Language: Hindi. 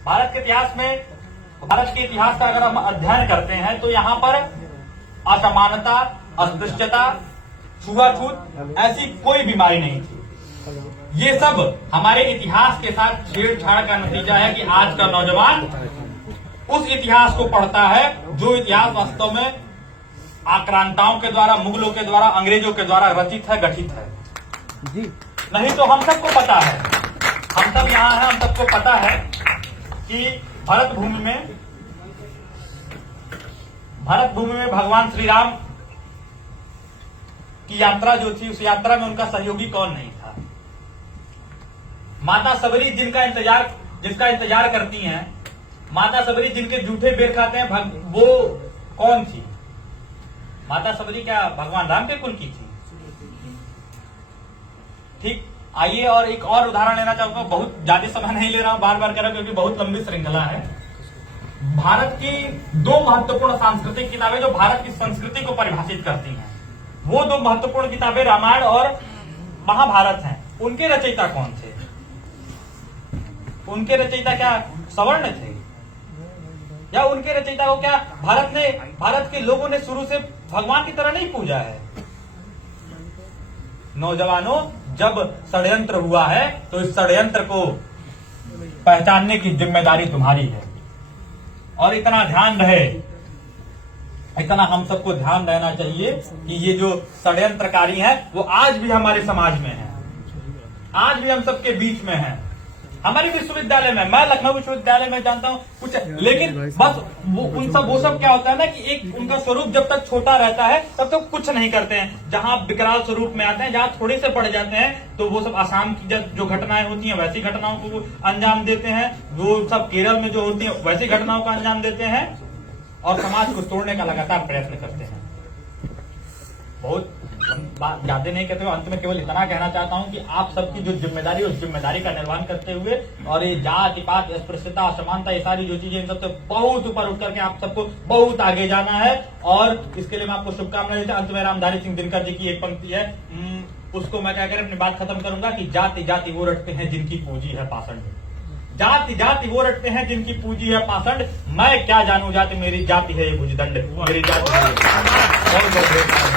भारत के इतिहास में, भारत के इतिहास का अगर हम अध्ययन करते हैं तो यहाँ पर असमानता, अस्पृश्यता, छुआछूत ऐसी कोई बीमारी नहीं थी। ये सब हमारे इतिहास के साथ छेड़छाड़ का नतीजा है कि आज का नौजवान उस इतिहास को पढ़ता है जो इतिहास वास्तव में आक्रांताओं के द्वारा, मुगलों के द्वारा, अंग्रेजों के द्वारा रचित है, गठित है जी। नहीं तो हम सबको पता है, हम सब यहाँ हैं, हम सबको पता है कि भारत भूमि में भगवान श्री राम की यात्रा जो थी, उस यात्रा में उनका सहयोगी कौन नहीं था। माता सबरी जिसका इंतजार करती हैं, माता सबरी जिनके जूठे बेर खाते हैं, वो कौन थी? माता सबरी क्या भगवान राम के कुल की थी? ठीक। आइए और एक और उदाहरण लेना चाहूंगा, बहुत ज्यादा समय नहीं ले रहा हूं, बार बार कर रहा हूं क्योंकि बहुत लंबी श्रृंखला है। भारत की दो महत्वपूर्ण सांस्कृतिक किताबें जो भारत की संस्कृति को परिभाषित करती हैं, वो दो महत्वपूर्ण किताबें रामायण और महाभारत हैं। उनके रचयिता कौन थे? उनके रचयिता क्या सवर्ण थे, या उनके रचयिता को क्या भारत के लोगों ने शुरू से भगवान की तरह नहीं पूजा है? नौजवानों, जब षड्यंत्र हुआ है तो इस षड्यंत्र को पहचानने की जिम्मेदारी तुम्हारी है। और इतना ध्यान रहे, इतना हम सबको ध्यान रहना चाहिए कि ये जो षड्यंत्रकारी हैं वो आज भी हमारे समाज में हैं, आज भी हम सबके बीच में हैं। हमारे विश्वविद्यालय में, मैं लखनऊ विश्वविद्यालय में जानता हूं कुछ, लेकिन बस वो सब क्या होता है ना कि एक उनका स्वरूप जब तक छोटा रहता है तब तक कुछ नहीं करते हैं। जहां विकराल स्वरूप में आते हैं, जहां थोड़े से बढ़ जाते हैं तो वो सब आसाम की जो घटनाएं होती हैं वैसी घटनाओं को वो अंजाम देते हैं, वो सब केरल में जो होती है वैसी घटनाओं का अंजाम देते हैं और समाज को तोड़ने का लगातार प्रयत्न करते हैं। बहुत बात ज्यादा नहीं कहते हुए अंत में केवल इतना कहना चाहता हूं कि आप सबकी जो जिम्मेदारी, उस जिम्मेदारी का निर्वहन करते हुए और ये जाति पात, अस्पृश्यता, असमानता, ये सारी जो चीजें, इन सबसे बहुत ऊपर उठ करके आप सबको बहुत आगे जाना है। और इसके लिए मैं आपको शुभकामनाएं देता हूं। अंत में रामधारी सिंह दिनकर जी की एक पंक्ति है, उसको मैं क्या कर अपनी बात खत्म करूंगा कि जाति जाति वो रटते हैं जिनकी पूंजी है पाषंड, जाति जाति वो रटते हैं जिनकी पूंजी है पाषंड, मैं क्या जानू जाति मेरी जाति है ये भुजदंड, मेरी जाति है। बहुत बहुत